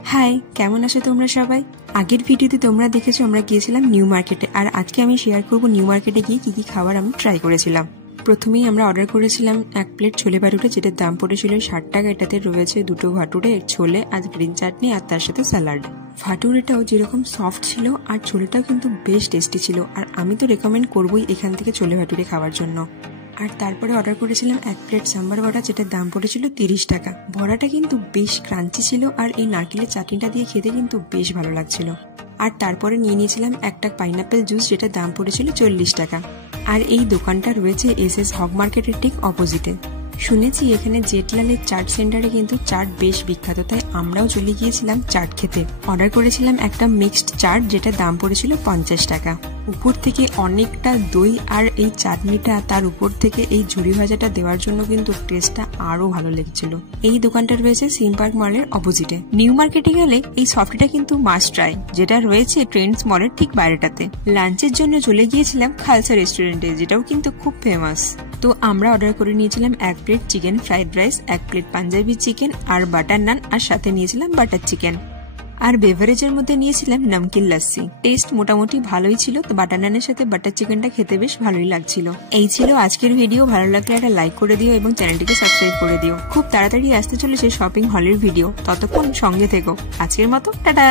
High, কেমন আছো তোমরা সবাই? আগের ভিডিওতে তোমরা দেখেছো আমরা গিয়েছিলাম নিউ মার্কেটে, আর আজকে আমি শেয়ার করব নিউ মার্কেটে গিয়ে কি কি খাবার আমি ট্রাই করেছিলাম। প্রথমেই আমরা অর্ডার করেছিলাম এক প্লেট ছোলে ভাটুরে, যেটার দাম পড়েছিল 60 টাকা। এটাতে রয়েছে দুটো ভাটুরে, ছোলে আর গ্রিন চাটনি, আর তার সাথে স্যালাড। ভাটুরেটাও যেরকম সফট ছিল আর ছোলেটাও কিন্তু বেশ টেস্টি ছিল, আর আমি তো রেকমেন্ড করবোই এখান থেকে ছোলে ভাটুরে খাওয়ার জন্য। আর তারপরে অর্ডার করেছিলাম এক প্লেট সাম্বার বড়া, যেটার দাম পড়েছিল 30 টাকা। বড়াটা কিন্তু বেশ ক্রাঞ্চি ছিল, আর এই নারকেলের চাটনিটা দিয়ে খেতে কিন্তু বেশ ভালো লাগছিল। আর তারপরে নিয়ে নিয়েছিলাম একটা পাইনাপেল জুস, যেটার দাম পড়েছিল 40 টাকা। আর এই দোকানটা রয়েছে এসএস হগ মার্কেটের ঠিক অপোজিটে। শুনেছি এখানে জেঠলালের চাট সেন্টারে কিন্তু চাট বেশ বিখ্যাত, তাই আমরাও চলে গিয়েছিলাম চাট খেতে। অর্ডার করেছিলাম একটা মিক্সড চাট, যেটার দাম পড়েছিল 50 টাকা। উপর থেকে অনেকটা দই আর এই চাটনিটা, তার উপর থেকে এই ঝুড়ি ভাজাটা দেওয়ার জন্য কিন্তু টেস্টটা আরো ভালো লেগেছিল। এই দোকানটা রয়েছে সিম পার্ক মলের অপোজিটে। নিউ মার্কেটে গেলে এই সফটটা কিন্তু মাস্ট ট্রাই, যেটা রয়েছে ট্রেন্ডস মলের ঠিক বাইরেটাতে। লাঞ্চের জন্য চলে গিয়েছিলাম খালসা রেস্টুরেন্টে, যেটাও কিন্তু খুব ফেমাস। তো আমরা অর্ডার করে নিয়েছিলাম এক প্লেট চিকেন ফ্রাইড রাইস, এক প্লেট পাঞ্জাবি চিকেন আর বাটার নান, আর সাথে নিয়েছিলাম বাটার চিকেন। আর বেভারেজের মধ্যে নিয়েছিলাম নমকিন লস্যি। টেস্ট মোটামুটি ভালোই ছিল, তো বাটার নানের সাথে বাটার চিকেনটা খেতে বেশ ভালোই লাগছিল। এই ছিল আজকের ভিডিও। ভালো লাগলে একটা লাইক করে দিও এবং চ্যানেলটিকে সাবস্ক্রাইব করে দিও। খুব তাড়াতাড়ি আসতে চলেছে শপিং হলের ভিডিও, ততক্ষণ সঙ্গে থেকো। আজকের মতো টাটা।